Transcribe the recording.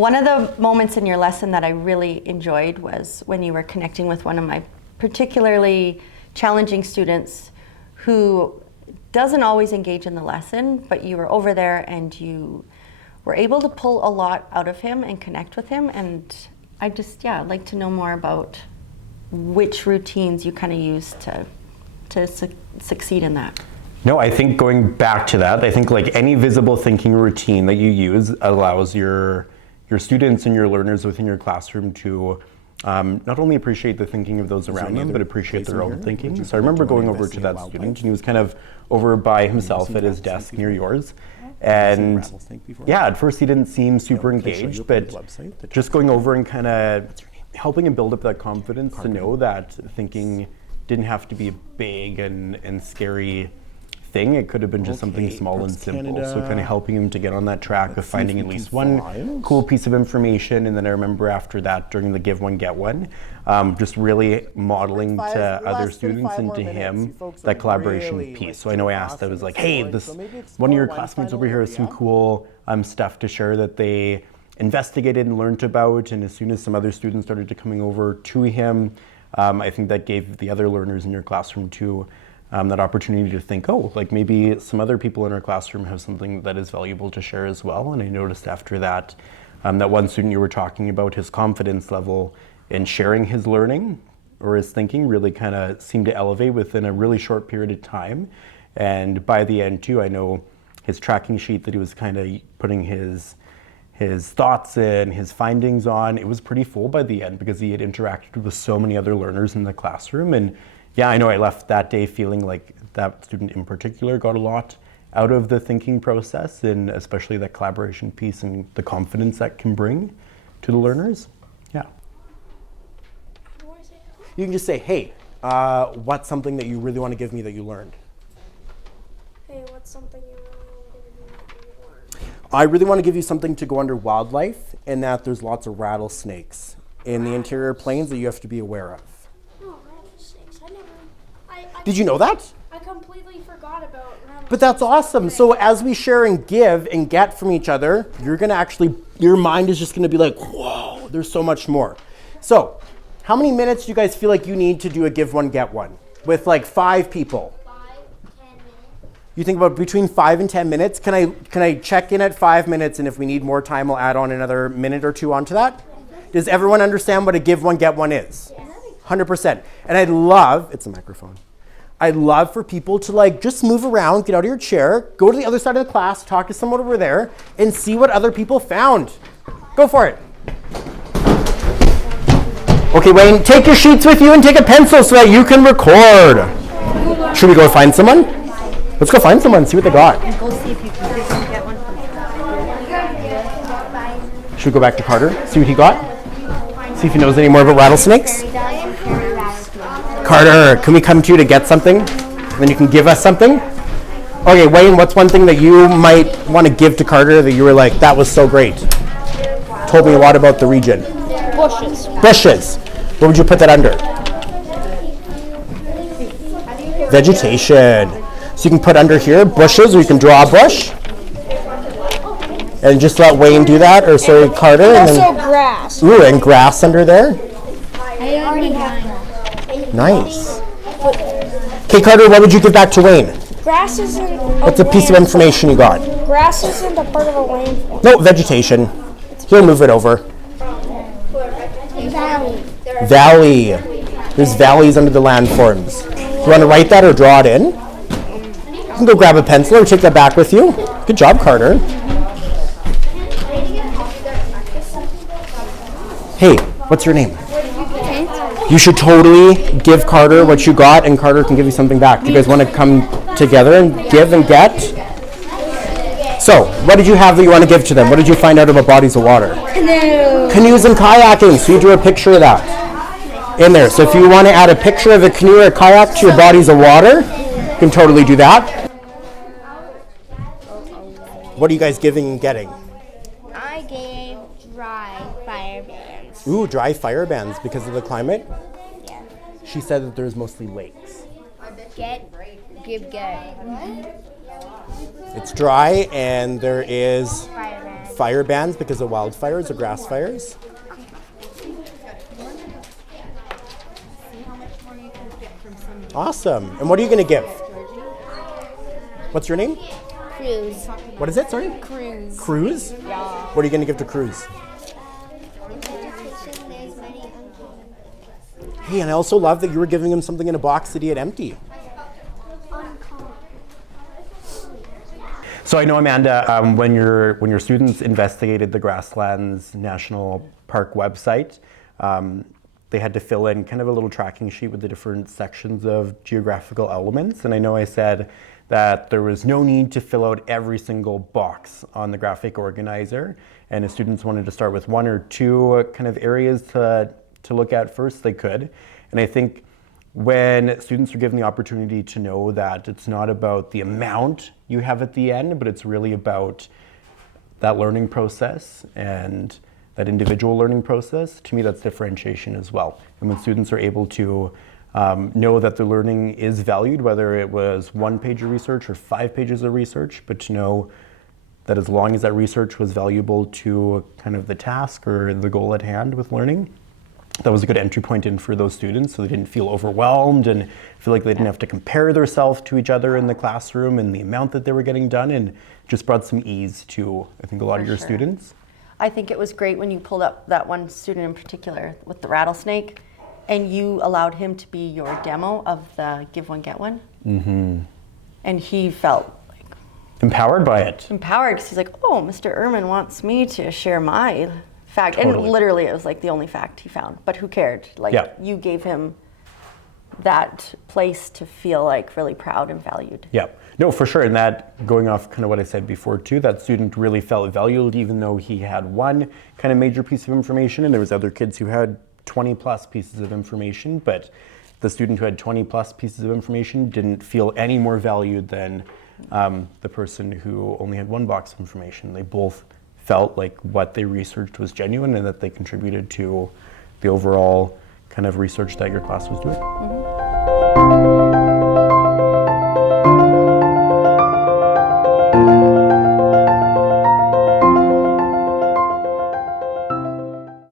One of the moments in your lesson that I really enjoyed was when you were connecting with one of my particularly challenging students who doesn't always engage in the lesson, but you were over there and you were able to pull a lot out of him and connect with him. And I'd like to know more about which routines you kind of use to succeed in that. No, I think going back to that, I think like any visible thinking routine that you use allows your students and your learners within your classroom to not only appreciate the thinking of those around them, but appreciate their own thinking. So I remember going over to that student, and he was kind of over by himself at his desk near yours. And yeah, at first he didn't seem super engaged, but just going over and kind of helping him build up that confidence to know that thinking didn't have to be a big and scary thing. It could have been just something small and simple. So kind of helping him to get on that track of finding at least one cool piece of information. And then I remember after that, during the give one, get one, just really modeling to other students and to him that collaboration piece. So I know I asked, I was like, hey, one of your classmates over here has some cool stuff to share that they investigated and learned about. And as soon as some other students started to coming over to him, I think that gave the other learners in your classroom too that opportunity to think, oh, like maybe some other people in our classroom have something that is valuable to share as well. And I noticed after that, that one student you were talking about, his confidence level in sharing his learning or his thinking really kind of seemed to elevate within a really short period of time. And by the end too, I know his tracking sheet that he was kind of putting his thoughts in, his findings on, it was pretty full by the end because he had interacted with so many other learners in the classroom. And yeah, I know I left that day feeling like that student in particular got a lot out of the thinking process, and especially that collaboration piece and the confidence that can bring to the learners. Yeah. You can just say, hey, what's something that you really want to give me that you learned? Hey, what's something you really want to give me that you learned? I really want to give you something to go under wildlife, and that there's lots of rattlesnakes in the interior plains that you have to be aware of. Did you know that? I completely forgot about rattlesnakes. But that's awesome. So as we share and give and get from each other, you're going to actually, your mind is just going to be like, whoa, there's so much more. So how many minutes do you guys feel like you need to do a give one, get one with like 5 people? 5, 10 minutes. You think about between 5 and 10 minutes. Can I check in at 5 minutes, and if we need more time, we'll add on another minute or two onto that? Does everyone understand what a give one, get one is? 100%. And I'd love, it's a microphone. I'd love for people to like just move around, get out of your chair, go to the other side of the class, talk to someone over there, and see what other people found. Go for it. Okay, Wayne, take your sheets with you and take a pencil so that you can record. Should we go find someone? Let's go find someone, see what they got. Go see if you can get one from Should we go back to Carter, see what he got? See if he knows any more about rattlesnakes? Carter, can we come to you to get something? And then you can give us something? Okay, Wayne, what's one thing that you might want to give to Carter that you were like, that was so great? Told me a lot about the region. Bushes. Bushes. What would you put that under? Vegetation. So you can put under here bushes, or you can draw a bush. And just let Wayne do that, or sorry, Carter. And and also then, grass. ooh, and grass under there. I already have that. Nice. Okay, Carter, what would you give back to Wayne? Grass isn't What's a piece of information you got? Grass isn't a part of a landform. No, vegetation. He'll move it over. Valley. Valley. There's valleys under the landforms. You want to write that or draw it in? You can go grab a pencil or take that back with you. Good job, Carter. Hey, what's your name? You should totally give Carter what you got, and Carter can give you something back. Do you guys want to come together and give and get? So, what did you have that you want to give to them? What did you find out about bodies of water? Canoes and kayaking. So you drew a picture of that in there. So if you want to add a picture of a canoe or a kayak to your bodies of water, you can totally do that. What are you guys giving and getting? I gave dry fire bands. Ooh, dry fire bans because of the climate? Yeah. She said that there's mostly lakes. Get. It's dry and there is fire bans because of wildfires or grass fires. Awesome. And what are you going to give? What's your name? Cruise. What is it? Sorry? Cruise. Cruz? What are you going to give to Cruz? Hey, and I also love that you were giving him something in a box that he had empty. So I know, Amanda, when your students investigated the Grasslands National Park website, they had to fill in kind of a little tracking sheet with the different sections of geographical elements. And I know I said that there was no need to fill out every single box on the graphic organizer. And if students wanted to start with one or two kind of areas to look at first, they could. And I think when students are given the opportunity to know that it's not about the amount you have at the end, but it's really about that learning process and that individual learning process, to me that's differentiation as well. And when students are able to know that the learning is valued, whether it was 1 page of research or 5 pages of research, but to know that as long as that research was valuable to kind of the task or the goal at hand with learning, that was a good entry point in for those students, so they didn't feel overwhelmed and feel like they didn't have to compare themselves to each other in the classroom and the amount that they were getting done, and just brought some ease to, I think, a lot of your students. I think it was great when you pulled up that one student in particular with the rattlesnake, and you allowed him to be your demo of the give one, get one. Mm-hmm. And he felt like Empowered by it. empowered because he's like, oh, Mr. Ehrman wants me to share my fact. Totally. And literally it was like the only fact he found, but who cared? Like Yeah. you gave him that place to feel like really proud and valued. Yeah, no, for sure. And that, going off kind of what I said before too, that student really felt valued even though he had one kind of major piece of information and there was other kids who had 20 plus pieces of information, but the student who had 20 plus pieces of information didn't feel any more valued than the person who only had one box of information. They both felt like what they researched was genuine and that they contributed to the overall kind of research that your class was doing. Mm-hmm.